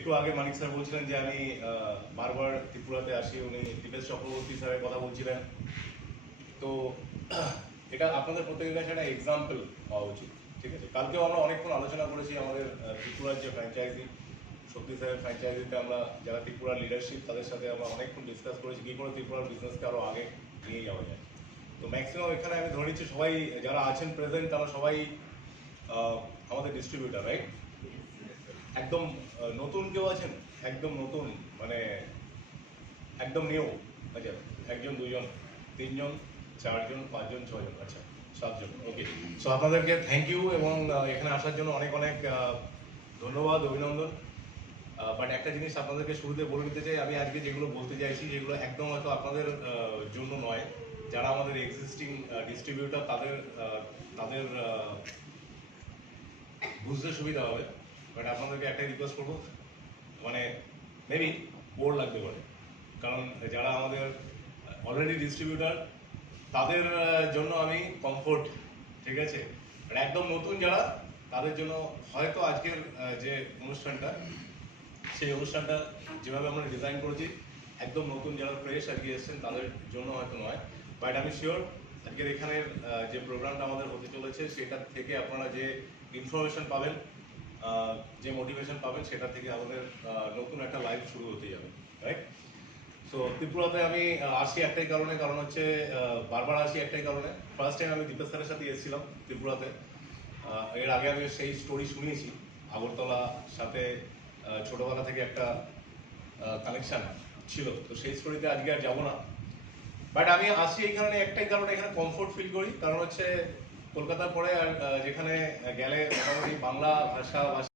একটু আগে মানিক স্যার বলছিলেন যে আমি বারবার ত্রিপুরাতে আসি, উনি দীপেশ চক্রবর্তী স্যারের কথা বলছিলেন। তো এটা আপনাদের প্রত্যেকের কাছে একটা এক্সাম্পল হওয়া উচিত, ঠিক আছে? কালকেও আমরা অনেকক্ষণ আলোচনা করেছি আমাদের ত্রিপুরার যে ফ্র্যাঞ্চাইজি, শক্তি স্যারের ফ্র্যাঞ্চাইজিতে আমরা যারা ত্রিপুরার লিডারশিপ তাদের সাথে আমরা অনেকক্ষণ ডিসকাস করেছি কী করে ত্রিপুরার বিজনেসকে আরও আগে নিয়ে যাওয়া যায়। তো ম্যাক্সিমাম এখানে আমি ধরে নিচ্ছি সবাই যারা আছেন প্রেজেন্ট তারা সবাই আমাদের ডিস্ট্রিবিউটার, রাইট? একদম নতুন কেউ আছেন? একদম নতুন মানে একদম নিউ? আচ্ছা, একজন, দুজন, তিনজন, চারজন, পাঁচজন, ছজন, আচ্ছা, সাতজন। ওকে, সো আপনাদেরকে থ্যাংক ইউ এবং এখানে আসার জন্য অনেক অনেক ধন্যবাদ, অভিনন্দন। বাট একটা জিনিস আপনাদেরকে শুরুতে বলে নিতে চাই, আমি আজকে যেগুলো বলতে চাইছি যেগুলো একদম হয়তো আপনাদের জন্য নয়, যারা আমাদের এক্সিস্টিং ডিস্ট্রিবিউটার তাদের তাদের বুঝতে সুবিধা হবে। বাট আপনাদেরকে একটাই রিকোয়েস্ট করবো, মানে মেবি বোর লাগতে পারে, কারণ যারা আমাদের অলরেডি ডিস্ট্রিবিউটার তাদের জন্য আমি কমফোর্ট, ঠিক আছে? আর একদম নতুন যারা তাদের জন্য হয়তো আজকের যে অনুষ্ঠানটা, সেই অনুষ্ঠানটা যেভাবে আমরা ডিজাইন করেছি একদম নতুন যারা ফ্রেশ আর কি এসছেন তাদের জন্য হয়তো নয়। বাট আমি শিওর আজকের এখানের যে প্রোগ্রামটা আমাদের হতে চলেছে সেটা থেকে আপনারা যে ইনফরমেশন পাবেন, যে মোটিভেশন পাবেন, সেটা থেকে আমাদের নতুন একটা লাইফ শুরু হতে যাবে, রাইট? সো ত্রিপুরাতে আমি আসি একটাই কারণে, কারণ হচ্ছে বারবার আসি একটাই কারণে। ফার্স্ট টাইম আমি দীপেশ স্যারের সাথে এসেছিলাম ত্রিপুরাতে। এর আগে আমি সেই স্টোরি শুনিয়েছি, আগরতলার সাথে ছোটবেলা থেকে একটা কানেকশন ছিল, তো সেই স্টোরিতে আজকে আর যাবো না। বাট আমি আসি এই কারণে, একটাই কারণে, এখানে কমফোর্ট ফিল করি, কারণ হচ্ছে কলকাতার পরে আর যেখানে গেলে মোটামুটি বাংলা ভাষা